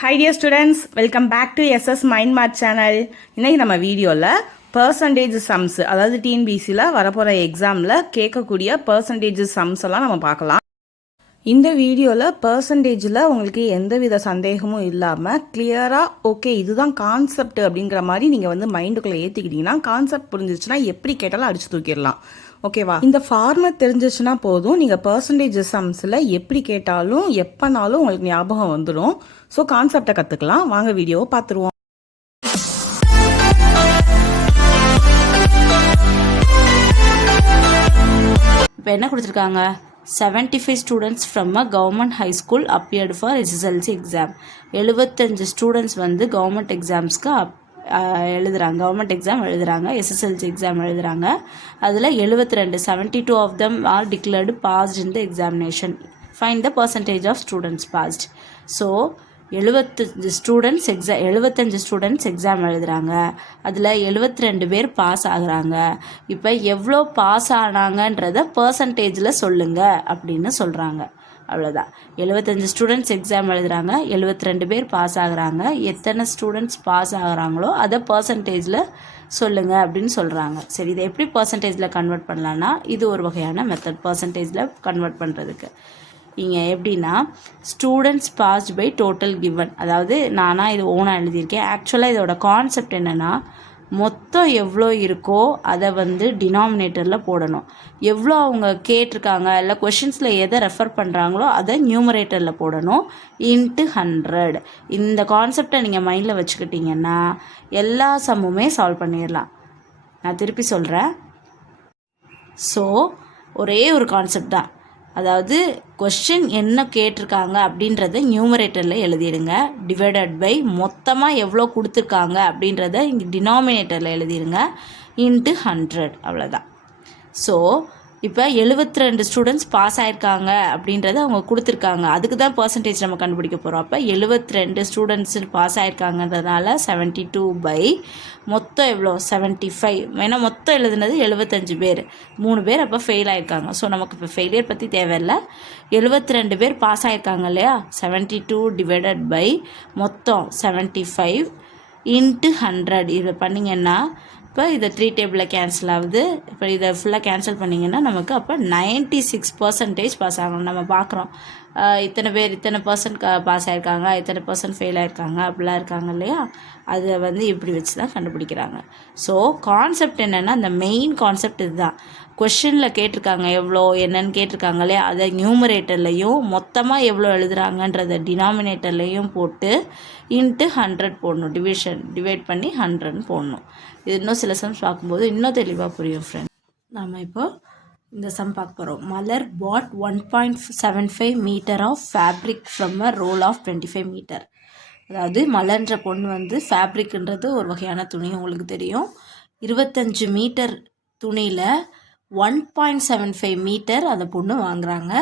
Hi dear students, welcome back to SS Mind Math channel. இன்னைக்கு நம்ம வீடியோவில் percentage sums, அதாவது டிஎன்பிசியில் வரப்போகிற எக்ஸாமில் கேட்கக்கூடிய பர்சன்டேஜ் சம்ஸ் எல்லாம் நம்ம பார்க்கலாம். இந்த வீடியோவில் பர்சன்டேஜில் உங்களுக்கு எந்தவித சந்தேகமும் இல்லாமல் கிளியராக ஓகே இதுதான் கான்செப்ட் அப்படிங்கிற மாதிரி நீங்கள் மைண்டுக்குள்ளே ஏற்றிக்கிட்டிங்கன்னா கான்செப்ட் புரிஞ்சிச்சுன்னா எப்படி கேட்டாலும் அடிச்சு தூக்கிடலாம். ஓகேவா? இந்த ஃபார்மட் தெரிஞ்சிச்சுன்னா போதும், நீங்கள் பர்சன்டேஜ் சம்ஸில் எப்படி கேட்டாலும் எப்போனாலும் உங்களுக்கு ஞாபகம் வந்துடும். ஸோ கான்செப்டை கற்றுக்கலாம். வாங்க வீடியோவை பார்த்துருவோம். இப்போ என்ன கொடுத்துருக்காங்க? 75 students from a government high school appeared for SSLC exam. 75 students government எக்ஸாம்ஸ்க்கு எழுதுகிறாங்க, கவர்மெண்ட் எக்ஸாம் எழுதுகிறாங்க, எஸ்எஸ்எல்சி எக்ஸாம் எழுதுகிறாங்க. அதில் 72 of them are declared passed in the examination. Find the percentage of students passed. So 75 students exam எழுதுகிறாங்க, அதில் 72 பேர் pass ஆகுறாங்க. இப்போ எவ்வளோ பாஸ் ஆனாங்கன்றத பர்சன்டேஜில் சொல்லுங்கள் அப்படின்னு சொல்கிறாங்க. அவ்வளோதான். 75 ஸ்டூடெண்ட்ஸ் எக்ஸாம் எழுதுகிறாங்க, 72 பேர் பாஸ் ஆகுறாங்க. எத்தனை ஸ்டூடெண்ட்ஸ் பாஸ் ஆகுறாங்களோ அதை பர்சன்டேஜில் சொல்லுங்கள் அப்படின்னு சொல்கிறாங்க. சரி, இதை எப்படி பர்சன்டேஜில் கன்வெர்ட் பண்ணலான்னா இது ஒரு வகையான மெத்தட் பர்சன்டேஜில் கன்வெர்ட் பண்ணுறதுக்கு. இங்கே எப்படின்னா students passed by total given, அதாவது நானாக இது ஓனாக எழுதியிருக்கேன். ஆக்சுவலாக இதோட கான்செப்ட் என்னென்னா மொத்தம் எவ்வளோ இருக்கோ அதை டினாமினேட்டரில் போடணும். எவ்வளோ அவங்க கேட்டிருக்காங்க இல்லை கொஷின்ஸில் எதை ரெஃபர் பண்ணுறாங்களோ அதை நியூமரேட்டரில் போடணும். இன்ட்டு 100. இந்த கான்செப்டை நீங்கள் மைண்டில் வச்சுக்கிட்டிங்கன்னா எல்லா சம்முமே சால்வ் பண்ணிடலாம். நான் திருப்பி சொல்கிறேன். ஸோ ஒரே ஒரு கான்செப்ட் தான், அதாவது கொஸ்டின் என்ன கேட்டிருக்காங்க அப்படின்றத நியூமரேட்டரில் எழுதிடுங்க. டிவைடட் பை மொத்தமாக எவ்வளோ கொடுத்துருக்காங்க அப்படின்றத இங்கே டினாமினேட்டரில் எழுதிடுங்க. இன்ட்டு 100. அவ்வளோதான். ஸோ இப்போ 72 ஸ்டூடெண்ட்ஸ் பாஸ் ஆகிருக்காங்க அப்படின்றத அவங்க கொடுத்துருக்காங்க, அதுக்கு தான் பர்சன்டேஜ் நம்ம கண்டுபிடிக்க போகிறோம். அப்போ 72 ஸ்டூடெண்ட்ஸ் பாஸ் ஆகிருக்காங்கன்றதுனால 72 பை மொத்தம் எவ்வளோ 75. ஏன்னா மொத்தம் எழுதுனது 75 பேர், 3 பேர் அப்போ ஃபெயில் ஆகிருக்காங்க. ஸோ நமக்கு இப்போ ஃபெயிலியர் பற்றி தேவையில்லை. 72 பேர் பாஸ் ஆகிருக்காங்க இல்லையா, 72 டிவைடட் பை மொத்தம் 75 இன்ட்டு 100. இதை பண்ணிங்கன்னா இப்போ இதை 3 டேபிளில் கேன்சல் ஆகுது. இப்போ இதை ஃபுல்லாக கேன்சல் பண்ணிங்கன்னா நமக்கு அப்போ 96% பாஸ் ஆகணும். நம்ம பார்க்குறோம் இத்தனை பேர் இத்தனை பர்சன்ட் பாஸ் ஆகிருக்காங்க, இத்தனை பர்சன்ட் ஃபெயில் ஆகிருக்காங்க, அப்படிலாம் இருக்காங்க இல்லையா, அதை இப்படி வச்சு தான் கண்டுபிடிக்கிறாங்க. ஸோ கான்செப்ட் என்னென்னா அந்த மெயின் கான்செப்ட் இதுதான். கொஷினில் கேட்டிருக்காங்க எவ்வளோ என்னன்னு கேட்டிருக்காங்க இல்லையா, அதை நியூமரேட்டர்லையும் மொத்தமாக எவ்வளோ எழுதுகிறாங்கன்றத டினாமினேட்டர்லையும் போட்டு இன்ட்டு 100 போடணும். டிவைட் பண்ணி 100 போடணும். இது இன்னும் சில சம்ஸ் பார்க்கும்போது இன்னும் தெளிவாக புரியும் ஃப்ரெண்ட். நம்ம இப்போ இந்த சம் பார்க்க போகிறோம். Malar bought 1.75 metre of fabric from a roll of 25 metre. அதாவது மலர்ன்ற பொண்ணு ஃபேப்ரிக்ன்றது ஒரு வகையான துணி, உங்களுக்கு தெரியும். 25 மீட்டர் துணியில் 1.75 மீட்டர் அந்த பொண்ணு வாங்குறாங்க.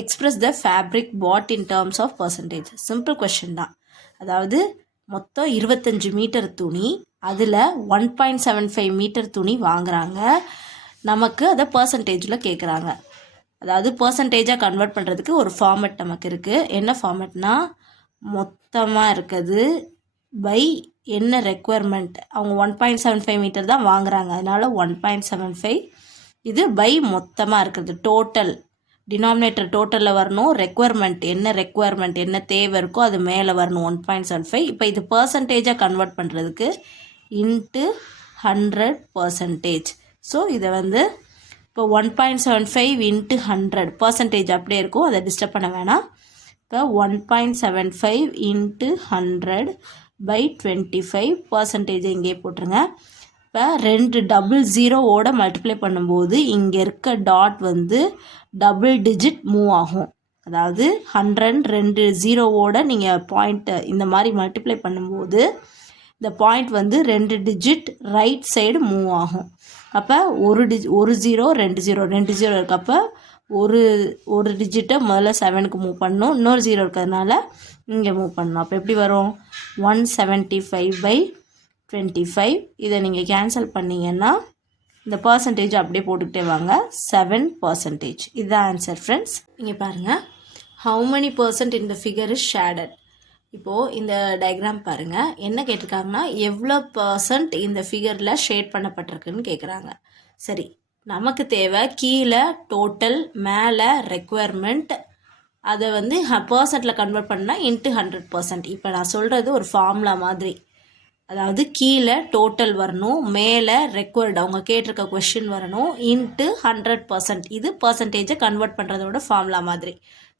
Express the fabric bought in terms of percentage. Simple question தான். அதாவது மொத்தம் 25 மீட்டர் துணி, அதில் 1.75 மீட்டர் துணி வாங்குறாங்க. நமக்கு அதை பர்சன்டேஜில் கேட்குறாங்க. அதாவது பர்சன்டேஜாக கன்வெர்ட் பண்ணுறதுக்கு ஒரு ஃபார்மெட் நமக்கு இருக்குது. என்ன ஃபார்மெட்னா மொத்தமாக இருக்குது பை என்ன ரெக்குவயர்மெண்ட். அவங்க 1.75 மீட்டர் தான் வாங்குறாங்க, அதனால் 1.75 இது பை மொத்தமாக இருக்கிறது. டோட்டல் டினாமினேட்டர் டோட்டலில் வரணும். ரெக்குவயர்மெண்ட் என்ன தேவை இருக்கோ அது மேலே வரணும் 1.75. இப்போ இது பர்சன்டேஜாக கன்வெர்ட் பண்ணுறதுக்கு இன்ட்டு 100%. ஸோ இதை இப்போ 1.75 இன்ட்டு 100 பர்சன்டேஜ் அப்படியே இருக்கும், அதை டிஸ்டர்ப் பண்ண வேணாம். இப்போ 1.75 இன்ட்டு 100 பை 25 பர்சன்டேஜை இங்கே போட்டுருங்க. இப்போ 2 டபுள் ஜீரோவோட மல்டிப்ளை பண்ணும்போது இங்கே இருக்க டாட் டபுள் டிஜிட் மூவ் ஆகும். அதாவது 100 2 ஜீரோவோட நீங்கள் பாயிண்ட்டை இந்த மாதிரி மல்டிப்ளை பண்ணும்போது இந்த point 2 digit right side move ஆகும். அப்போ ஒரு ஜீரோ 2 ஜீரோ இருக்குது. அப்போ ஒரு டிஜிட்டை முதல்ல 7க்கு மூவ் பண்ணணும், இன்னொரு ஜீரோ இருக்கிறதுனால இங்கே மூவ் பண்ணணும். அப்போ எப்படி வரும் 175/25. இதை நீங்கள் கேன்சல் பண்ணிங்கன்னா இந்த பர்சன்டேஜ் அப்படியே போட்டுக்கிட்டே வாங்க. 7%. இதுதான் ஆன்சர் ஃப்ரெண்ட்ஸ். இங்கே பாருங்கள், how many percent in the figure is shaded. இப்போது இந்த டயக்ராம் பாருங்கள், என்ன கேட்டிருக்காங்கன்னா எவ்வளோ பர்சன்ட் இந்த ஃபிகரில் ஷேட் பண்ணப்பட்டிருக்குன்னு கேட்குறாங்க. சரி, நமக்கு தேவை கீழே டோட்டல், மேலே ரெக்குவயர்மெண்ட், அதை வந்து பர்சன்ட்டில் கன்வெர்ட் பண்ணால் இன்ட்டு 100%. இப்போ நான் சொல்கிறது ஒரு ஃபார்முலா மாதிரி. அதாவது கீழே டோட்டல் வரணும், மேலே ரெக்வயர்டு அவங்க கேட்டிருக்க கொஷின் வரணும், இன்ட்டு 100%. இது பர்சன்டேஜை கன்வெர்ட் பண்ணுறதோட ஃபார்முலா மாதிரி.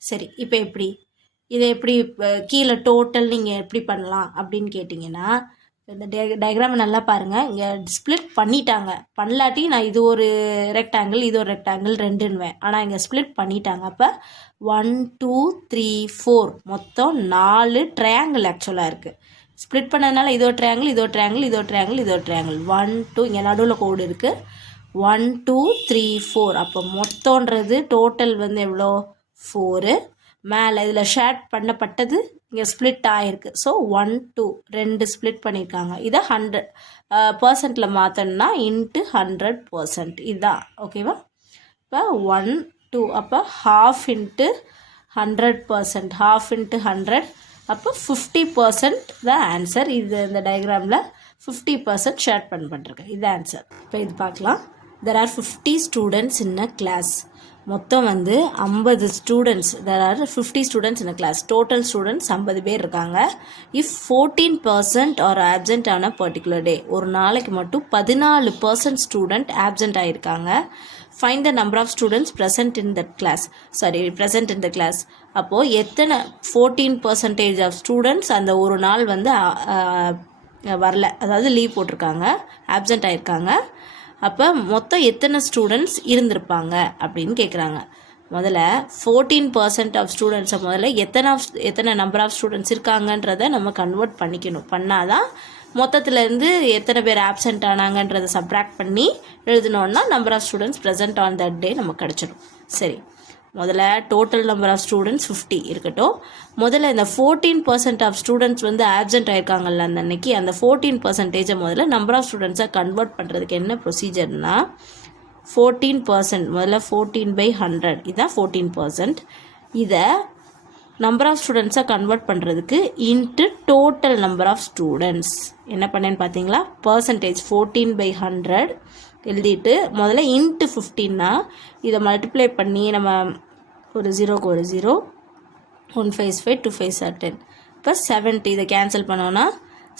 சரி, இப்போ எப்படி இதை எப்படி கீழே டோட்டல் நீங்கள் எப்படி பண்ணலாம் அப்படின்னு கேட்டிங்கன்னா, இந்த டயக்ராமை நல்லா பாருங்கள். இங்கே ஸ்ப்ளிட் பண்ணிட்டாங்க. பண்ணலாட்டி நான் இது ஒரு ரெக்டாங்கிள், இது ஒரு ரெக்டாங்கிள் ரெண்டுன்னுவேன். ஆனால் இங்கே ஸ்ப்ளிட் பண்ணிட்டாங்க. அப்போ 1 2 3 4 மொத்தம் 4 ட்ரையாங்கிள் ஆக்சுவலாக இருக்குது. ஸ்ப்ளிட் பண்ணதுனால இதோ ட்ரையாங்கிள், இதோ ட்ரையாங்கிள், இதோ ட்ரையாங்கிள், இதோ ட்ரையாங்கிள். 1 2 இங்கே நடுவில் கோடு இருக்குது. 1 2 3 4. அப்போ மொத்தன்றது டோட்டல் வந்து எவ்வளோ? 4. மேலே இதில் ஷேட் பண்ணப்பட்டது இங்கே ஸ்ப்ளிட் ஆகிருக்கு. ஸோ 1 2 2 ஸ்ப்ளிட் பண்ணியிருக்காங்க. இதை 100% மாற்றணும்னா இன்ட்டு 100%. இதுதான் ஓகேவா? இப்போ 1 2 அப்போ half இன்ட்டு 100%, half இன்ட்டு 100, அப்போ 50% தான் ஆன்சர். இது இந்த டயக்ராமில் 50% ஷேட் பண்ணப்பட்டிருக்கு. இது ஆன்சர். இப்போ இது பார்க்கலாம். There are 50 students in a class. மொத்தம் வந்து 50 students. there are 50 students in a class. Total students 50 பேர் இருக்காங்க. இஃப் 14% ஆர் ஆப்சென்ட் ஆன பர்டிகுலர் டே, ஒரு நாளைக்கு மட்டும் 14% ஸ்டூடெண்ட் ஆப்சென்ட் ஆகிருக்காங்க. Find the number of students present in that class. Present in the class. அப்போது எத்தனை 14% ஆஃப் ஸ்டூடெண்ட்ஸ் அந்த ஒரு நாள் வந்து வரல, அதாவது லீவ் போட்டிருக்காங்க, ஆப்சென்ட் ஆகிருக்காங்க. அப்போ மொத்தம் எத்தனை ஸ்டூடெண்ட்ஸ் இருந்திருப்பாங்க அப்படின்னு கேட்குறாங்க. முதல்ல 14% ஆஃப் ஸ்டூடெண்ட்ஸை முதல்ல எத்தனை நம்பர் ஆஃப் ஸ்டூடெண்ட்ஸ் இருக்காங்கன்றதை நம்ம கன்வெர்ட் பண்ணிக்கணும். பண்ணாதான் மொத்தத்துலேருந்து எத்தனை பேர் ஆப்சென்ட் ஆனாங்கன்றதை சப்ராக்ட் பண்ணி எழுதினோன்னா number of students present on that day நமக்கு கிடச்சிடும். சரி, முதல்ல டோட்டல் நம்பர் ஆஃப் ஸ்டூடெண்ட்ஸ் 50 இருக்கட்டும். முதல்ல இந்த 14% ஆஃப் ஸ்டூடெண்ட்ஸ் வந்து ஆப்சென்ட் ஆயிருக்காங்கல்ல அந்த அன்னைக்கு, அந்த 14% முதல்ல நம்பர் ஆஃப் ஸ்டூடெண்ட்ஸை கன்வெர்ட் பண்ணுறதுக்கு என்ன ப்ரொசீஜர்னா, 14% முதல்ல 14/100, இதுதான் 14%. இதை நம்பர் ஆஃப் ஸ்டூடெண்ட்ஸை கன்வெர்ட் பண்ணுறதுக்கு into total number of students என்ன பண்ணேன்னு பார்த்தீங்களா? பர்சன்டேஜ் 14/100 எழுதிட்டு முதல்ல இன்ட்டு 15னா இதை மல்டிப்ளை பண்ணி நம்ம ஒரு 0க்கு ஒரு 0, 1 5 5, 2 5 10, இப்போ 70. இதை கேன்சல் பண்ணோன்னா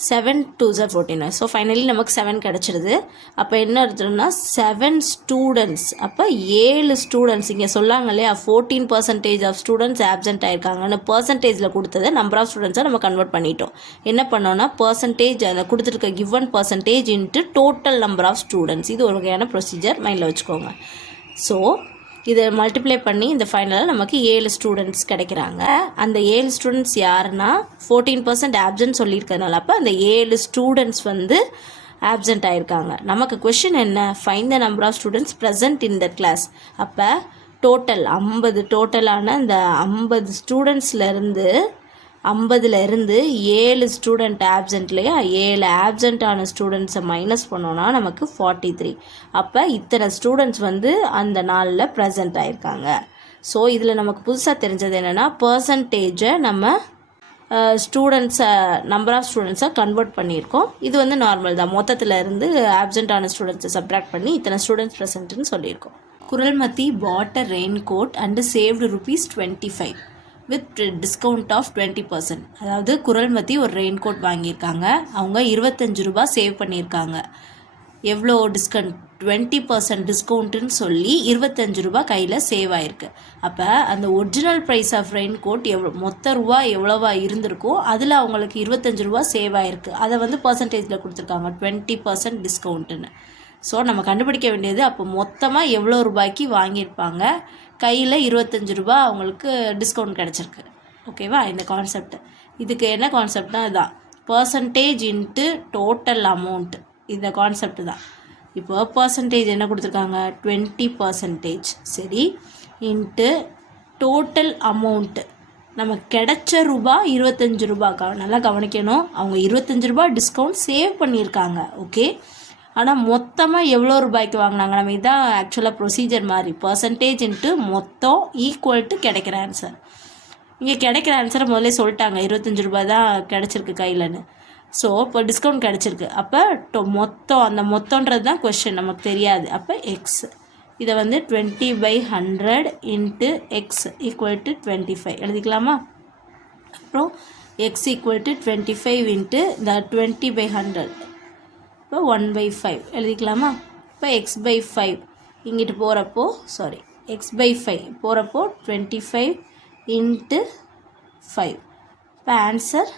7 2s 14. ஸோ ஃபைனலி நமக்கு 7 கிடச்சிடுது. அப்போ என்ன எடுத்துட்டோம்னா 7 ஸ்டூடெண்ட்ஸ். அப்போ 7 ஸ்டூடெண்ட்ஸ். இங்கே சொல்லாங்க இல்லையா 14% ஆஃப் ஸ்டூடெண்ட்ஸ் ஆப்சென்ட் ஆயிருக்காங்கன்னு, பர்சன்டேஜில் கொடுத்ததை நம்பர் ஆஃப் ஸ்டூடெண்ட்ஸை நம்ம கன்வெர்ட் பண்ணிட்டோம். என்ன பண்ணோன்னா பர்சன்டேஜ் அதில் கொடுத்துருக்க given percentage into total number of students. இது ஒரு வகையான ப்ரொசீஜர், மைண்டில் வச்சுக்கோங்க. ஸோ இதை மல்டிப்ளை பண்ணி இந்த ஃபைனலாக நமக்கு 7 ஸ்டூடெண்ட்ஸ் கிடைக்கிறாங்க. அந்த 7 ஸ்டூடெண்ட்ஸ் யாருன்னா 14% ஆப்சென்ட் சொல்லியிருக்கிறதுனால அப்போ அந்த 7 ஸ்டூடெண்ட்ஸ் வந்து ஆப்சென்ட் ஆகிருக்காங்க. நமக்கு கொஷின் என்ன? Find the number of students present in that class. அப்போ டோட்டல் 50, டோட்டலான இந்த 50 ஸ்டூடெண்ட்ஸ்லேருந்து 7 ஸ்டூடெண்ட் ஆப்சென்ட் இல்லையா, 7 ஆப்சென்ட் ஆன ஸ்டூடெண்ட்ஸை மைனஸ் பண்ணோன்னா நமக்கு 43. அப்போ இத்தனை ஸ்டூடெண்ட்ஸ் வந்து அந்த நாளில் ப்ரெசென்ட் ஆகிருக்காங்க. ஸோ இதில் நமக்கு புதுசாக தெரிஞ்சது என்னென்னா பர்சன்டேஜை நம்ம ஸ்டூடெண்ட்ஸை நம்பர் ஆஃப் ஸ்டூடெண்ட்ஸை கன்வெர்ட் பண்ணியிருக்கோம். இது வந்து நார்மல் தான். மொத்தத்தில் இருந்து ஆப்சென்ட் ஆன ஸ்டூடெண்ட்ஸை சப்ராக்ட் பண்ணி இத்தனை ஸ்டூடெண்ட்ஸ் ப்ரெசென்ட்னு சொல்லியிருக்கோம். Kuralmathi bought a raincoat and saved ₹25 with discount of 20%. அதாவது குரல்மதி ஒரு ரெயின் கோட் வாங்கியிருக்காங்க, அவங்க ₹25 சேவ் பண்ணியிருக்காங்க. எவ்வளோ டிஸ்கவுண்ட்? 20% டிஸ்கவுண்ட்டுன்னு சொல்லி ₹25 கையில் சேவ் ஆகிருக்கு. அப்போ அந்த original price of raincoat மொத்த ரூபா எவ்வளோவா இருந்திருக்கோ அதில் அவங்களுக்கு ₹25 சேவ் ஆகிருக்கு. அதை வந்து பர்சன்டேஜில் கொடுத்துருக்காங்க 20% டிஸ்கவுண்ட்டுன்னு. ஸோ நம்ம கண்டுபிடிக்க வேண்டியது அப்போ மொத்தமாக எவ்வளோ ரூபாய்க்கு வாங்கியிருப்பாங்க, கையில் ₹25 அவங்களுக்கு டிஸ்கவுண்ட் கிடச்சிருக்கு. ஓகேவா? இந்த கான்செப்ட். இதுக்கு என்ன கான்செப்ட்னா இதுதான், பர்சன்டேஜ் இன்ட்டு டோட்டல் அமௌண்ட். இந்த கான்செப்ட் தான். இப்போ பர்சன்டேஜ் என்ன கொடுத்துருக்காங்க? 20%. சரி, இன்ட்டு டோட்டல் அமௌண்ட்டு நமக்கு கிடைச்ச ரூபா ₹25. நல்லா கவனிக்கணும், அவங்க ₹25 டிஸ்கவுண்ட் சேவ் பண்ணியிருக்காங்க. ஓகே, ஆனால் மொத்தமாக எவ்வளோ ரூபாய்க்கு வாங்கினாங்க? நம்ம இதான் ஆக்சுவலாக ப்ரொசீஜர் மாதிரி. பர்சன்டேஜ் இன்ட்டு மொத்தம் ஈக்குவல் டு கிடைக்கிற ஆன்சர். இங்கே கிடைக்கிற ஆன்சரை முதல்ல சொல்லிட்டாங்க, 25 ரூபா தான் கிடச்சிருக்கு கையிலன்னு. ஸோ இப்போ டிஸ்கவுண்ட் கிடச்சிருக்கு. அப்போ மொத்தம், அந்த மொத்தன்றது தான் கொஷின், நமக்கு தெரியாது. அப்போ எக்ஸ், இதை வந்து 20/100 இன்ட்டு எக்ஸ் ஈக்குவல் டு 25 எழுதிக்கலாமா? அப்புறம் எக்ஸ் ஈக்குவல் டு 25 இன்ட்டு இந்த 20/100, இப்போ 1/5 எழுதிக்கலாமா? இப்போ x/5 இங்கிட்டு போகிறப்போ x/5 போகிறப்போ 25 இன்ட்டு 5. இப்போ ஆன்சர்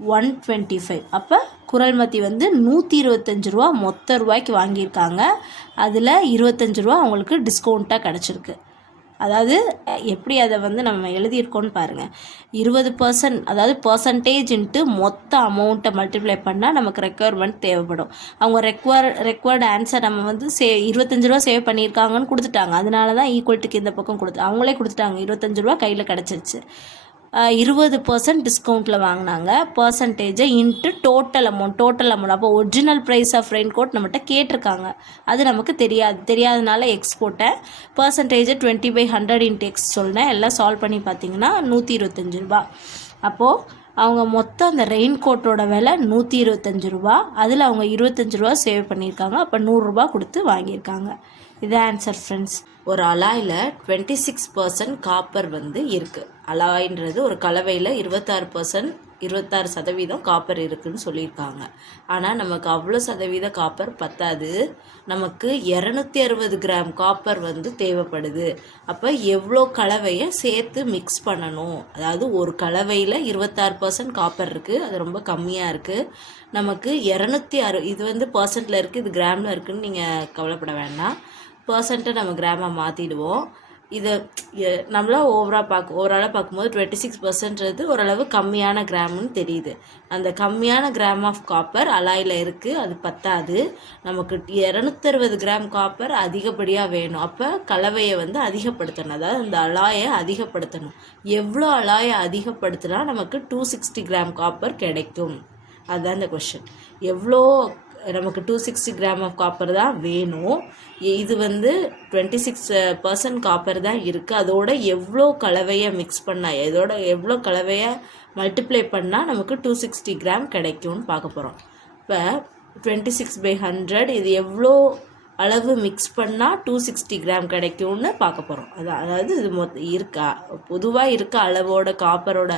125. அப்போ குரல்மதி வந்து 125 ரூபா மொத்த ரூபாய்க்கு வாங்கியிருக்காங்க. அதில் 25 ரூபா அவங்களுக்கு டிஸ்கவுண்ட்டாக கிடச்சிருக்கு. அதாவது எப்படி அதை வந்து நம்ம எழுதியிருக்கோன்னு பாருங்கள். 20%, அதாவது பர்சன்டேஜ் இன்ட்டு மொத்த அமௌண்ட்டை மல்டிப்ளை பண்ணால் நமக்கு ரெக்குயர்மெண்ட் தேவைப்படும். அவங்க ரெக்வயர்டு ஆன்சர் நம்ம வந்து 25 ரூபா சேவ் பண்ணியிருக்காங்கன்னு கொடுத்துட்டாங்க. அதனால தான் ஈக்குவல்ட்டுக்கு இந்த பக்கம் அவங்களே கொடுத்துட்டாங்க. 25 ரூபா கையில் கிடச்சிருச்சு. 20% டிஸ்கவுண்ட்டில் வாங்கினாங்க. பர்சன்டேஜை இன்ட்டு டோட்டல் அமௌண்ட். அப்போ original price of raincoat நம்மகிட்ட கேட்டிருக்காங்க, அது நமக்கு தெரியாதனால எக்ஸ் போட்டேன். பர்சன்டேஜை 20/100 இன்ட்டு எக்ஸ் சொன்னேன். எல்லாம் சால்வ் பண்ணி பார்த்தீங்கன்னா 125 ரூபா. அப்போது அவங்க மொத்தம் அந்த ரெயின் கோட்டோட விலை 125 ரூபா. அதில் அவங்க 25 ரூபா சேவ் பண்ணியிருக்காங்க. அப்போ 100 ரூபா கொடுத்து வாங்கியிருக்காங்க. இதான் ஆன்சர் ஃப்ரெண்ட்ஸ். ஒரு அலாயில் 26% காப்பர் வந்து இருக்குது. அலாயின்றது ஒரு கலவையில் 26% காப்பர் இருக்குதுன்னு சொல்லியிருக்காங்க. ஆனால் நமக்கு அவ்வளோ சதவீத காப்பர் பத்தாது. நமக்கு 260 கிராம் காப்பர் வந்து தேவைப்படுது. அப்போ எவ்வளோ கலவையை சேர்த்து மிக்ஸ் பண்ணணும்? அதாவது ஒரு கலவையில் 26% காப்பர் இருக்குது, அது ரொம்ப கம்மியாக இருக்குது. நமக்கு 260, இது வந்து பர்சன்ட்டில் இருக்குது, இது கிராமில் இருக்குதுன்னு நீங்கள் கவலைப்பட வேண்டாம். பர்சன்ட்டை நம்ம கிராமாக மாற்றிடுவோம். இதை நம்மளாம் ஓவராலாக பார்க்கும்போது 26%ன்றது ஓரளவு கம்மியான கிராம்னு தெரியுது. அந்த கம்மியான கிராம் ஆஃப் காப்பர் அலாயில் இருக்குது, அது பத்தாது. நமக்கு 260 கிராம் காப்பர் அதிகப்படியாக வேணும். அப்போ கலவையை வந்து அதிகப்படுத்தணும், அதாவது அந்த அலாயை அதிகப்படுத்தணும். எவ்வளோ அலாயை அதிகப்படுத்தினா நமக்கு 260 கிராம் காப்பர் கிடைக்கும்? அதுதான் இந்த கொஷின். எவ்வளோ நமக்கு 260 கிராம் ஆஃப் காப்பர் தான் வேணும். இது வந்து 26% காப்பர் தான் இருக்குது. அதோட எவ்வளோ கலவையை மிக்ஸ் பண்ணால், எவ்வளோ கலவையை மல்டிப்ளை பண்ணால் நமக்கு 260 கிராம் கிடைக்கும்னு பார்க்க போகிறோம். இப்போ 26/100 இது எவ்வளோ அளவு மிக்ஸ் பண்ணால் 260 கிராம் கிடைக்கும்னு பார்க்க போகிறோம். அதாவது இது பொதுவாக இருக்க அளவோட காப்பரோட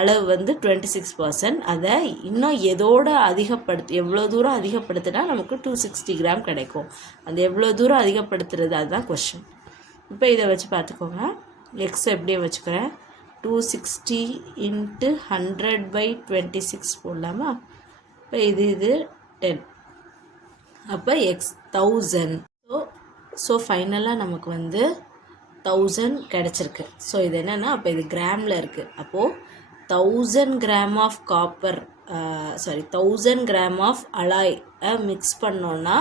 அளவு வந்து 26%. அதை இன்னும் எவ்வளோ தூரம் அதிகப்படுத்தினா நமக்கு 260 கிராம் கிடைக்கும்? அது எவ்வளோ தூரம் அதிகப்படுத்துறது, அதுதான் கொஷின். இப்போ இதை வச்சு பார்த்துக்கோங்க. எக்ஸ் எப்படியே வச்சுக்கிறேன். 260 இன்ட்டு 100/26 போடலாமா? இப்போ இது 10. அப்போ எக்ஸ் 1000. ஸோ ஃபைனலாக நமக்கு வந்து 1000 கிடச்சிருக்கு. ஸோ இது என்னென்னா, அப்போ இது கிராமில் இருக்குது. அப்போது 1000 gram of copper 1000 gram of alloy mix பண்ணோன்னா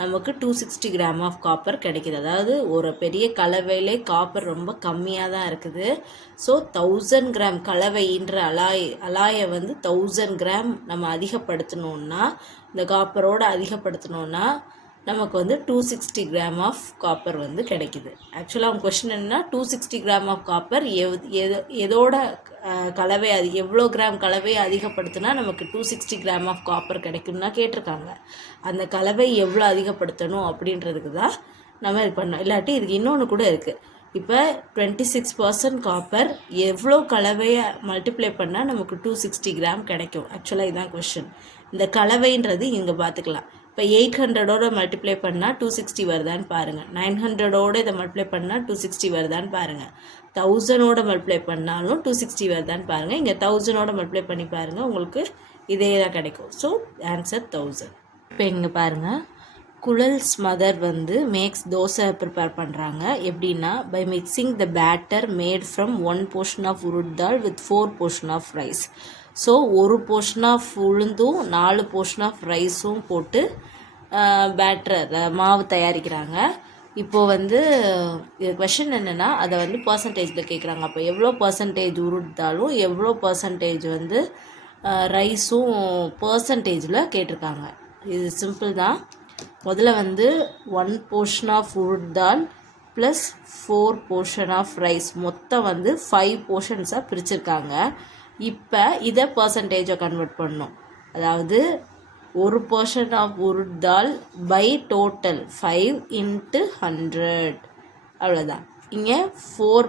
நமக்கு 260 கிராம் ஆஃப் காப்பர் கிடைக்கிது. அதாவது ஒரு பெரிய கலவையிலே காப்பர் ரொம்ப கம்மியாக தான் இருக்குது. ஸோ 1000 கிராம் கலவைன்ற அலாயை வந்து 1000 கிராம் நம்ம அதிகப்படுத்தணுன்னா, இந்த காப்பரோடு அதிகப்படுத்தணுன்னா நமக்கு வந்து 260 கிராம் ஆஃப் காப்பர் வந்து கிடைக்கிது. ஆக்சுவலாக அவங்க கொஷின் என்னென்னா, 260 கிராம் ஆஃப் காப்பர் எதோட கலவை எவ்வளோ கிராம் கலவையை அதிகப்படுத்தினா நமக்கு 260 கிராம் ஆஃப் காப்பர் கிடைக்கும்னா கேட்டிருக்காங்க. அந்த கலவை எவ்வளோ அதிகப்படுத்தணும் அப்படின்றதுக்கு தான் நம்ம இது பண்ணோம். இல்லாட்டி இதுக்கு இன்னொன்று கூட இருக்குது. இப்போ 26% காப்பர் எவ்வளோ கலவையை மல்டிப்ளை பண்ணால் நமக்கு 260 கிராம் கிடைக்கும்? ஆக்சுவலாக இதுதான் கொஷின். இந்த கலவைன்றது இங்கே பார்த்துக்கலாம். இப்போ 800ஓட மல்டிப்ளை பண்ணால் 260 வருதான்னு பாருங்கள். 900ஓட இதை மல்டிப்ளை பண்ணால் 260 வருதான்னு பாருங்கள். 1000ஓட மல்டிப்ளை பண்ணாலும் 260 வருதான்னு பாருங்கள். இங்கே 1000ஓட மல்டிப்ளை பண்ணி பாருங்கள், உங்களுக்கு இதே தான் கிடைக்கும். So answer 1000. இப்போ இங்கே பாருங்கள், குழல்ஸ் மதர் வந்து மேக்ஸ் தோசை ப்ரிப்பேர் பண்ணுறாங்க. எப்படின்னா, by mixing the batter made from 1 portion of urad dal with 4 portion of rice. So 1 portion of உளுந்தும் 4 portion ஆஃப் ரைஸும் போட்டு மாவு தயாரிக்கிறாங்க. இப்போது வந்து இது கொஷின் என்னென்னா, அதை வந்து பர்சன்டேஜில் கேட்குறாங்க. அப்போ எவ்வளோ பர்சன்டேஜ் உருட்டாலும் எவ்வளோ பர்சன்டேஜ் வந்து ரைஸும் பர்சன்டேஜில் கேட்டிருக்காங்க. இது சிம்பிள் தான். முதல்ல வந்து 1 portion of urad dal plus 4 portion of rice, மொத்தம் வந்து 5 போர்ஷன்ஸாக பிரிச்சிருக்காங்க. இப்போ இதை பர்சன்டேஜை கன்வெர்ட் பண்ணணும். அதாவது ஒரு portion of urad dal by total 5 × 100, அவ்வளோதான். இங்கே 4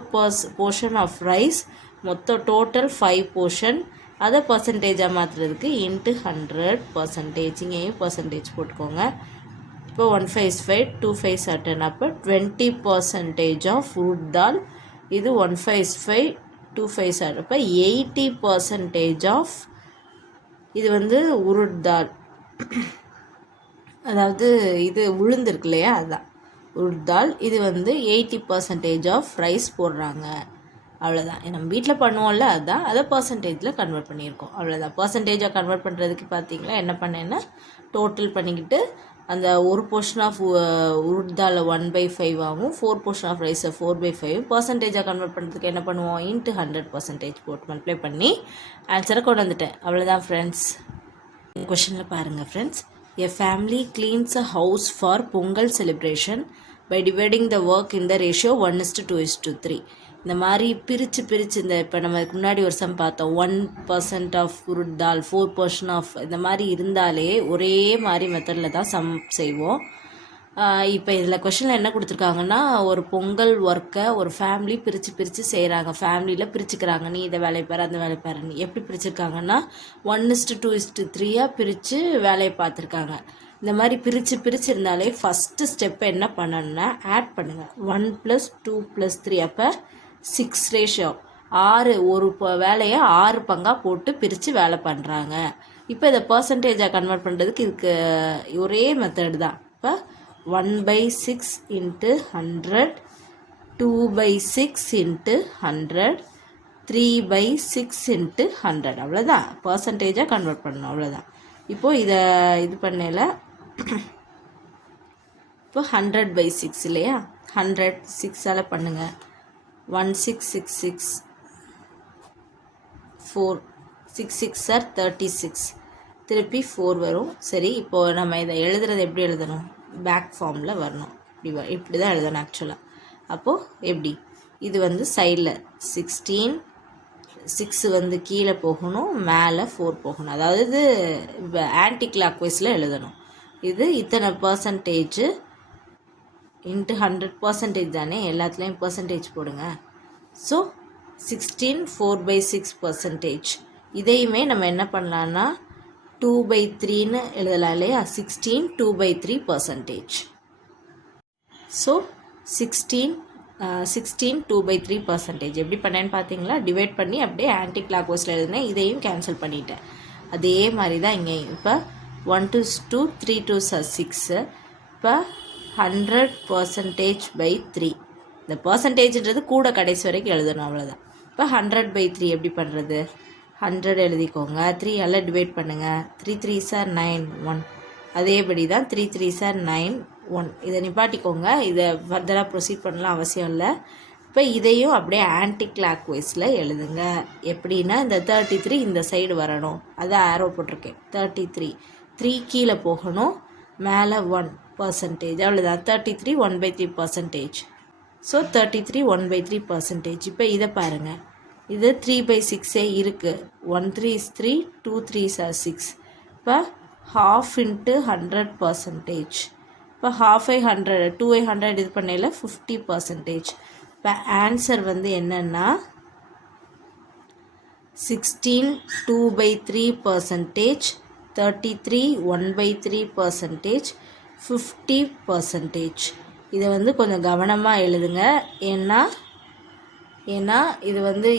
போர்ஷன் ஆஃப் ரைஸ், மொத்தம் டோட்டல் 5 போர்ஷன், அதை பர்சன்டேஜாக மாற்றுறதுக்கு × 100%. இங்கேயும் பர்சன்டேஜ் போட்டுக்கோங்க. இப்போ 1 5 is 5, 2 5 are 10, அப்போ 20% ஆஃப் உருட் தால். இது 1 5 is 5, 2 5 are, அப்போ 80% ஆஃப் இது வந்து உருட் தால். அதாவது இது உளுந்து இருக்கு இல்லையா, அதுதான் உருட் தால். இது வந்து 80% ஆஃப் ரைஸ் போடுறாங்க. அவ்வளோதான். நம்ம வீட்டில் பண்ணுவோம்ல, அதுதான். அதை பர்சன்டேஜில் கன்வெர்ட் பண்ணியிருக்கோம். அவ்வளோதான். பர்சன்டேஜாக கன்வெர்ட் பண்ணுறதுக்கு பார்த்தீங்களா என்ன பண்ணேன்னா, டோட்டல் பண்ணிக்கிட்டு அந்த ஒரு போர்ஷன் ஆஃப் உருட் தால் 1/5 ஆகும், 4 போர்ஷன் ஆஃப் ரைஸை 4/5. பர்சன்டேஜாக கன்வெர்ட் பண்ணுறதுக்கு என்ன பண்ணுவோம், × 100% போட்டு மல்டிப்ளை பண்ணி ஆன்சரை கொண்டு வந்துட்டேன். அவ்வளோதான் ஃப்ரெண்ட்ஸ். கொஷனில் பாருங்கள் friends. A family cleans a house for Pongal celebration by dividing the work in the ratio 1:2:3. இந்த மாதிரி பிரித்து இந்த இப்போ நம்ம முன்னாடி ஒரு சம் பார்த்தோம், 1% ஆஃப் உருட் தால், 4% ஆஃப், இந்த மாதிரி இருந்தாலே ஒரே மாதிரி மெத்தடில் தான் சம் செய்வோம். இப்போ இதில் கொஷனில் என்ன கொடுத்துருக்காங்கன்னா, ஒரு பொங்கல் ஒர்க்கை ஒரு ஃபேமிலி பிரித்து செய்கிறாங்க. ஃபேமிலியில் பிரிச்சுக்கிறாங்க, நீ இதை வேலையை பாரு அந்த வேலையை பாருன்னு. எப்படி பிரிச்சுருக்காங்கன்னா 1:2:3 பிரித்து வேலையை பார்த்துருக்காங்க. இந்த மாதிரி பிரித்து இருந்தாலே ஃபஸ்ட்டு ஸ்டெப்பை என்ன பண்ணணுன்னா ஆட் பண்ணுங்கள். 1 + 2 + 3, அப்போ 6 ரேஷியோ 6, ஒரு வேலையை 6 பங்காக போட்டு பிரித்து வேலை பண்ணுறாங்க. இப்போ இதை பர்சன்டேஜாக கன்வெர்ட் பண்ணுறதுக்கு இதுக்கு ஒரே மெத்தட் தான். இப்போ 1/6 × 100, 2/6 × 100, 3/6 × 100, அவ்வளோதான். பர்சன்டேஜாக கன்வெர்ட் பண்ணணும், அவ்வளோதான். இப்போது இதை இது பண்ணல, இப்போ 100/6 இல்லையா, 100 6ஆல் பண்ணுங்கள். 1666 4 6 6 are 36, திருப்பி 4 வரும். சரி, இப்போது நம்ம இதை எழுதுறது எப்படி எழுதணும், பேக் ஃபார்மில் வரணும். இப்படி தான் எழுதணும் ஆக்சுவலாக. அப்போது எப்படி, இது வந்து சைடில் 16, 6 வந்து கீழே போகணும், மேலே 4 போகணும். அதாவது ஆன்டி கிளாக் வைஸில் எழுதணும். இது இத்தனை பர்சன்டேஜ் × 100% தானே, எல்லாத்துலேயும் பர்சன்டேஜ் போடுங்க. ஸோ 16 4/6%. இதையுமே நம்ம என்ன பண்ணலான்னா 2/3ன்னு எழுதலாம் இல்லையா, 16 2/3%. ஸோ 16 2/3%. எப்படி பண்ணேன்னு பார்த்தீங்களா, டிவைட் பண்ணி அப்படியே ஆன்டி கிளாக் வைஸில் எழுதுனேன். இதையும் கேன்சல் பண்ணிட்டேன். அதே மாதிரி தான் இங்கேயும். இப்போ 1 2 2 3 2 6. இப்போ 100%/3. இந்த பர்சன்டேஜ்ன்றது கூட கடைசி வரைக்கும் எழுதணும், அவ்வளோதான். இப்போ 100/3 எப்படி பண்ணுறது, 100 எழுதிக்கோங்க, 3ஆல் டிவைட் பண்ணுங்கள். 3 3s are 9 1. அதேபடி தான் 3 3s are 9 1. இதை நிப்பாட்டிக்கோங்க, இதை ஃபர்தராக ப்ரொசீட் பண்ணலாம் அவசியம் இல்லை. இப்போ இதையும் அப்படியே ஆன்டி கிளாக் வைஸில் எழுதுங்க. எப்படின்னா இந்த 33 இந்த சைடு வரணும், அதை ஆரோ போட்டிருக்கேன். 33 3 கீழே போகணும், மேலே 1%, அவ்வளோதான். 33 1/3%. ஸோ 33 1/3%. இப்போ இதை பாருங்கள், இது 3/6 இருக்குது. 1 3 is 3, 2 3s are 6. இப்போ 1/2 × 100%. இப்போ 1/2 2 100 இது பண்ணையில் 50%. இப்போ ஆன்சர் வந்து என்னென்னா 16 2/3%, 33 1/3%, 50%. இதை வந்து கொஞ்சம் கவனமாக எழுதுங்க. ஏன்னா இது வந்து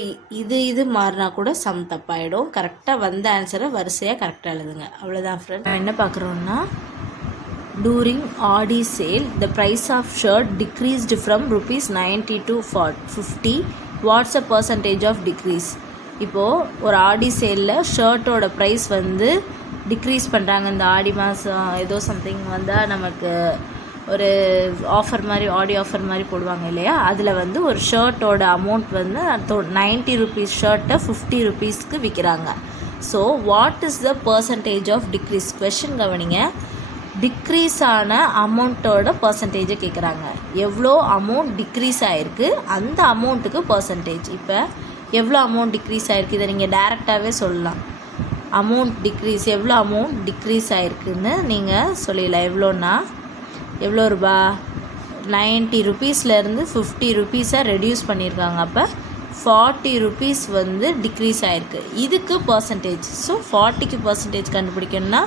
இது மாறினா கூட சம் தப்பாயிடும். கரெக்டாக வந்த ஆன்சரை வரிசையாக கரெக்டாக எழுதுங்க, அவ்வளோதான் ஃப்ரெண்ட். என்ன பார்க்குறோன்னா, during Aadi sale the price of shirt decreased from ₹90 to ₹50. What's a percentage of decrease. இப்போது ஒரு ஆடி சேலில் ஷர்ட்டோட ப்ரைஸ் வந்து டிக்ரீஸ் பண்ணுறாங்க. இந்த ஆடி மாதம் ஏதோ சம்திங் வந்தால் நமக்கு ஒரு ஆஃபர் மாதிரி, ஆடி ஆஃபர் மாதிரி போடுவாங்க இல்லையா, அதில் வந்து ஒரு ஷர்ட்டோட அமௌண்ட் வந்து ₹90 ஷர்ட்டை ₹50 விற்கிறாங்க. So what is the percentage of decrease. Question கவனிங்க, டிக்ரீஸ் ஆன அமௌண்ட்டோட பர்சன்டேஜை கேட்குறாங்க. எவ்வளோ அமௌண்ட் டிக்ரீஸ் ஆகிருக்கு அந்த அமௌண்ட்டுக்கு பர்சன்டேஜ். இப்போ எவ்வளோ அமௌண்ட் டிக்ரீஸ் ஆகிருக்கு இதை நீங்கள் டைரெக்டாகவே சொல்லலாம். அமௌண்ட் டிக்ரீஸ், எவ்வளோ அமௌண்ட் டிக்ரீஸ் ஆகிருக்குன்னு நீங்கள் சொல்லிடலாம். எவ்வளோன்னா எவ்வளோ ரூபா, 90 ருபீஸ்லேருந்து 50 ருபீஸை ரெடியூஸ் பண்ணியிருக்காங்க. அப்போ 40 ருபீஸ் வந்து டிக்ரீஸ் ஆகிருக்கு. இதுக்கு பர்சன்டேஜ். ஸோ 40க்கு பர்சன்டேஜ் கண்டுபிடிக்கணும்னா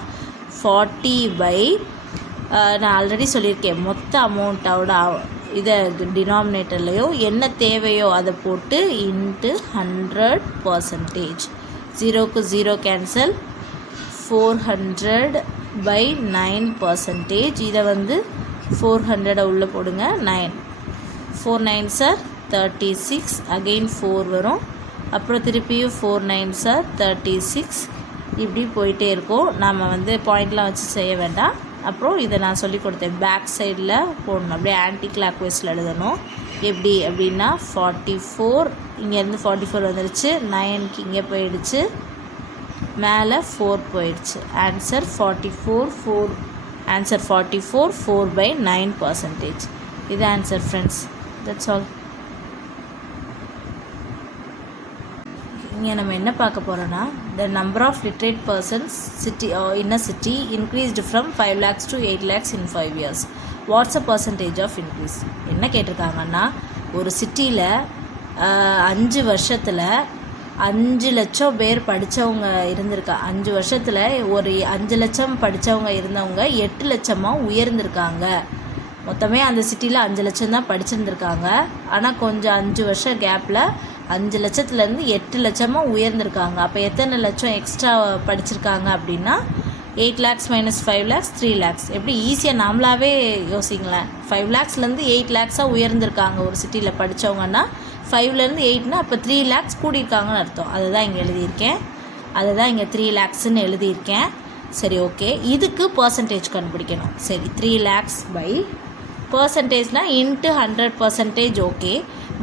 40 பை நான் ஆல்ரெடி சொல்லியிருக்கேன், மொத்த அமௌண்ட்டோட இதை டினாமினேட்டர்லையோ என்ன தேவையோ அதை போட்டு இன்ட்டு 100%. 0க்கு 0 கேன்சல். 400 பை 9%. இதை வந்து 400 உள்ளே போடுங்க. 9 4 9 சார் 36. அகெயின் 4 வரும். அப்புறம் திருப்பியும் 4 9 சார் 36. இப்படி போயிட்டே இருக்கும். நாம் வந்து பாயிண்ட்லாம் வச்சு செய்ய வேண்டாம். அப்புறம் இதை நான் சொல்லி கொடுத்தேன், பேக் சைடில் போடணும், அப்படியே ஆன்டி கிளாக் வைஸில் எழுதணும். எப்படி அப்படின்னா 44, இங்கேருந்து 44 வந்துடுச்சு, 9க்கு இங்கே போயிடுச்சு, மேலே 4 போயிடுச்சு. ஆன்சர் 44. Answer 44, 4 by 9%. இது ஆன்சர் ஃப்ரெண்ட்ஸ். That's all. இங்கே நம்ம என்ன பார்க்க போகிறோன்னா, the number of literate persons in a city increased from 5 lakhs to 8 lakhs in 5 years. What's a percentage of increase? என்ன கேட்டிருக்காங்கன்னா, ஒரு சிட்டியில் 5 வருஷத்தில் 5 லட்சம் பேர் படித்தவங்க இருந்திருக்கா. 5 வருஷத்தில் ஒரு 5 லட்சம் படித்தவங்க இருந்தவங்க 8 லட்சமாக உயர்ந்திருக்காங்க. மொத்தமே அந்த சிட்டியில் 5 லட்சம் தான் படிச்சிருந்துருக்காங்க. ஆனால் கொஞ்சம் 5 வருஷம் கேப்பில் 5 லட்சத்துலேருந்து 8 லட்சமாக உயர்ந்திருக்காங்க. அப்போ எத்தனை லட்சம் எக்ஸ்ட்ரா படிச்சிருக்காங்க அப்படின்னா 8 lakhs minus 5 lakhs 3 lakhs. எப்படி ஈஸியாக நாமளாவே யோசிங்களேன். 5 lakhsலேருந்து 8 lakhஸாக உயர்ந்திருக்காங்க ஒரு சிட்டியில் படித்தவங்கன்னா. 5லேருந்து 8னா அப்போ 3 lakhs கூடியிருக்காங்கன்னு அர்த்தம். அதை தான் இங்கே எழுதியிருக்கேன். அதை தான் இங்கே 3 lakhsன்னு எழுதியிருக்கேன். சரி, ஓகே. இதுக்கு பர்சன்டேஜ் கண்டுபிடிக்கணும். சரி, 3 lakhs பை பர்சன்டேஜ்னால் இன்ட்டு 100%. ஓகே,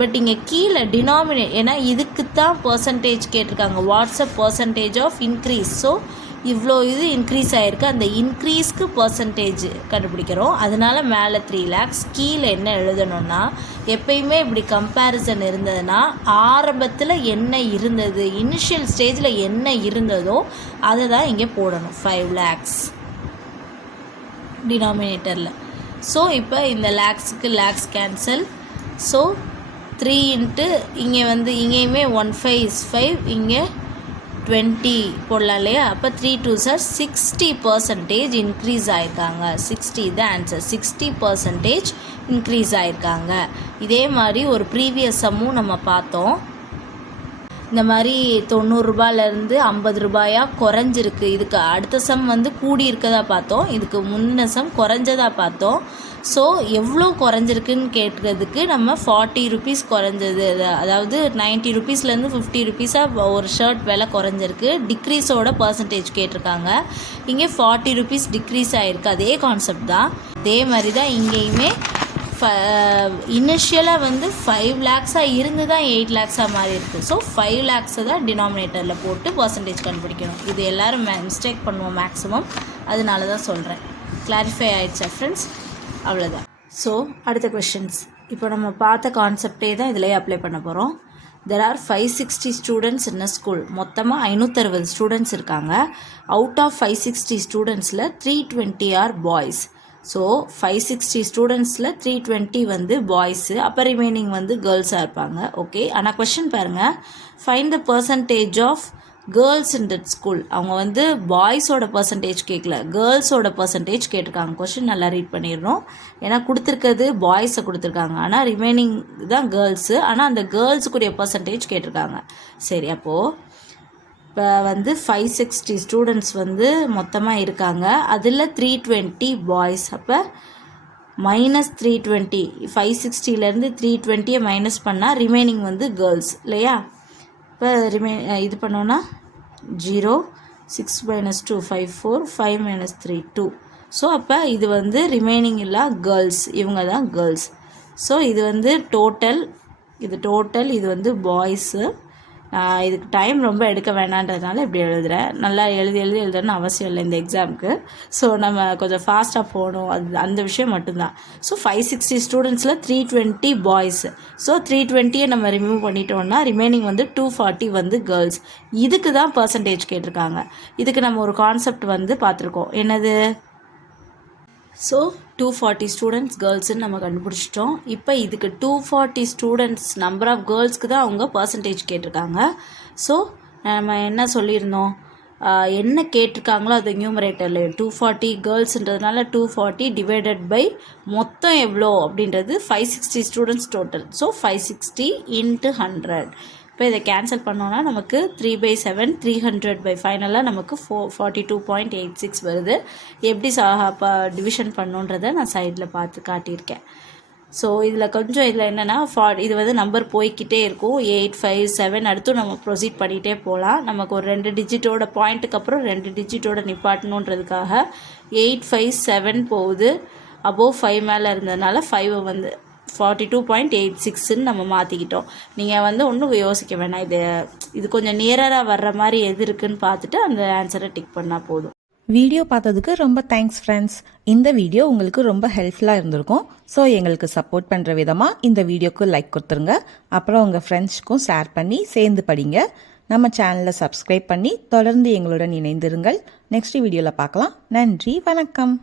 பட் இங்கே கீழே டினாமினேட், ஏன்னா இதுக்கு தான் பர்சன்டேஜ் கேட்டிருக்காங்க. What's a percentage of increase. So இவ்வளோ இது இன்க்ரீஸ் ஆகிருக்கு, அந்த இன்க்ரீஸ்க்கு பர்சன்டேஜ் கண்டுபிடிக்கிறோம். அதனால் மேலே 3 lakhs, கீழே என்ன எழுதணும்னா, எப்பயுமே இப்படி கம்பேரிசன் இருந்ததுன்னா ஆரம்பத்தில் என்ன இருந்தது, இனிஷியல் ஸ்டேஜில் என்ன இருந்ததோ அதை தான் இங்கே போடணும். 5 lakhs டினாமினேட்டரில். ஸோ இப்போ இந்த லேக்ஸுக்கு லேக்ஸ் கேன்சல். ஸோ 3 இன்ட்டு இங்கே வந்து இங்கேயுமே 1 5 is 5, இங்கே 20 போடலாம் இல்லையா. அப்போ 3 2s are 60% இன்க்ரீஸ் ஆகிருக்காங்க. 60 இது ஆன்சர். 60% இன்க்ரீஸ் ஆகிருக்காங்க. இதே மாதிரி ஒரு ப்ரீவியஸ் சம்மும் நம்ம பார்த்தோம். இந்த மாதிரி 90 ரூபாயிலேருந்து 50 ரூபாயாக குறைஞ்சிருக்கு. இதுக்கு அடுத்த சம் வந்து கூடி இருக்கதா பார்த்தோம், இதுக்கு முன்ன சம் குறைஞ்சதாக பார்த்தோம். ஸோ எவ்வளோ குறைஞ்சிருக்குன்னு கேட்குறதுக்கு நம்ம 40 ருபீஸ் குறைஞ்சது, அதாவது 90 ருபீஸ்லேருந்து 50 ருபீஸாக ஒரு ஷர்ட் விலை குறைஞ்சிருக்கு. டிக்ரீஸோட பர்சன்டேஜ் கேட்டிருக்காங்க. இங்கே 40 ருபீஸ் டிக்ரீஸ் ஆகிருக்கு. அதே கான்செப்ட் தான். அதே மாதிரி தான் இங்கேயுமே இனிஷியலாக வந்து 5 lakhஸாக இருந்து தான் 8 lakhஸாக மாறி இருக்குது. ஸோ 5 lakhஸை தான் டினாமினேட்டரில் போட்டு பர்சன்டேஜ் கண்டுபிடிக்கணும். இது எல்லோரும் மிஸ்டேக் பண்ணுவோம் மேக்ஸிமம், அதனால தான் சொல்கிறேன். கிளாரிஃபை ஆகிடுச்சா ஃப்ரெண்ட்ஸ்? அவ்வளோதான். ஸோ அடுத்த கொஷின்ஸ். இப்போ நம்ம பார்த்த கான்செப்டே தான் இதிலே அப்ளை பண்ண போகிறோம். There are 560 students in a school. மொத்தமாக 560 ஸ்டூடெண்ட்ஸ் இருக்காங்க. அவுட் ஆஃப் 560 ஸ்டூடெண்ட்ஸில் 320 ஆர் பாய்ஸ். ஸோ 560 ஸ்டூடெண்ட்ஸில் 320 வந்து பாய்ஸு, அப்போ ரிமைனிங் வந்து கேர்ள்ஸாக இருப்பாங்க. ஓகே, ஆனால் கொஷின் பாருங்கள், find the percentage of girls in that school. அவங்க வந்து பாய்ஸோட பர்சன்டேஜ் கேட்கல, கேர்ள்ஸோட பர்சன்டேஜ் கேட்டிருக்காங்க. கொஷின் நல்லா ரீட் பண்ணிடணும். ஏன்னா கொடுத்துருக்கிறது பாய்ஸை கொடுத்துருக்காங்க, ஆனால் ரிமைனிங் தான் கேர்ள்ஸு. ஆனால் அந்த கேர்ள்ஸுக்குரிய பர்சன்டேஜ் கேட்டிருக்காங்க. சரி, அப்போது இப்போ வந்து 560 ஸ்டூடெண்ட்ஸ் வந்து மொத்தமாக இருக்காங்க. அதில் 320 பாய்ஸ். அப்போ மைனஸ் 320, 560லேருந்து 320 மைனஸ் பண்ணால் ரிமைனிங் வந்து கேர்ள்ஸ் இல்லையா. இப்போ இது பண்ணோன்னா 0, 6 minus 2 5 4, 5 minus 3 2. ஸோ அப்போ இது வந்து ரிமைனிங் இல்லை கேர்ள்ஸ், இவங்க தான் கேர்ள்ஸ். ஸோ இது வந்து டோட்டல், இது வந்து பாய்ஸு, நான் இதுக்கு டைம் ரொம்ப எடுக்க வேணான்றதுனால இப்படி எழுதுகிறேன். நல்லா எழுதணும்னு அவசியம் இல்லை இந்த எக்ஸாமுக்கு. ஸோ நம்ம கொஞ்சம் ஃபாஸ்ட்டாக போகணும், அந்த விஷயம் மட்டும்தான். ஸோ 560 ஸ்டூடெண்ட்ஸில் 320 பாய்ஸ். ஸோ 320 நம்ம ரிமூவ் பண்ணிட்டோம்னா ரிமைனிங் வந்து 240 வந்து கேர்ள்ஸ். இதுக்கு தான் பர்சன்டேஜ் கேட்டிருக்காங்க. இதுக்கு நம்ம ஒரு கான்செப்ட் வந்து பார்த்துருக்கோம். என்னது? ஸோ 240 ஸ்டூடெண்ட்ஸ் கேர்ள்ஸுன்னு நம்ம கண்டுபிடிச்சிட்டோம். இப்போ இதுக்கு 240 ஸ்டூடெண்ட்ஸ் நம்பர் ஆஃப் கேர்ள்ஸ்க்கு தான் அவங்க பர்சன்டேஜ் கேட்டிருக்காங்க. ஸோ நம்ம என்ன சொல்லியிருந்தோம், என்ன கேட்டிருக்காங்களோ அது நியூமரேட்டரில் 240 கேர்ள்ஸுன்றதுனால 240 டிவைடட் பை மொத்தம் எவ்வளோ அப்படின்றது 560 ஸ்டூடெண்ட்ஸ் டோட்டல். So 560 into 100. இப்போ இதை கேன்சல் பண்ணோன்னா நமக்கு 3/7 300 பை ஃபைனலாக நமக்கு 42.86 வருது. எப்படி டிவிஷன் பண்ணுன்றதை நான் சைடில் பார்த்து காட்டியிருக்கேன். ஸோ இதில் என்னென்னா இது வந்து நம்பர் போய்கிட்டே இருக்கும். 8 5 7 அடுத்து நம்ம ப்ரொசீட் பண்ணிகிட்டே போகலாம். நமக்கு ஒரு 2 டிஜிட்டோட பாயிண்ட்டுக்கு அப்புறம் 2 டிஜிட்டோட நிப்பாட்டணுன்றதுக்காக 8 5 7 போகுது. அபோவ் 5 மேலே இருந்ததுனால 5 வந்து 42.86ன்னு நம்ம மாற்றிக்கிட்டோம். நீங்கள் வந்து ஒன்றும் யோசிக்க வேணாம். இது கொஞ்சம் நியராக வர்ற மாதிரி எது இருக்குன்னு பார்த்துட்டு அந்த ஆன்சரை டிக் பண்ணால் போதும். வீடியோ பார்த்ததுக்கு ரொம்ப தேங்க்ஸ் ஃப்ரெண்ட்ஸ். இந்த வீடியோ உங்களுக்கு ரொம்ப ஹெல்ப்ஃபுல்லாக இருந்திருக்கும். ஸோ எங்களுக்கு சப்போர்ட் பண்ணுற விதமாக இந்த வீடியோக்கு லைக் கொடுத்துருங்க. அப்புறம் உங்கள் ஃப்ரெண்ட்ஸ்க்கும் ஷேர் பண்ணி சேர்ந்து படிங்க. நம்ம சேனலை சப்ஸ்கிரைப் பண்ணி தொடர்ந்து எங்களுடன் இணைந்திருங்கள். நெக்ஸ்ட் வீடியோவில் பார்க்கலாம். நன்றி, வணக்கம்.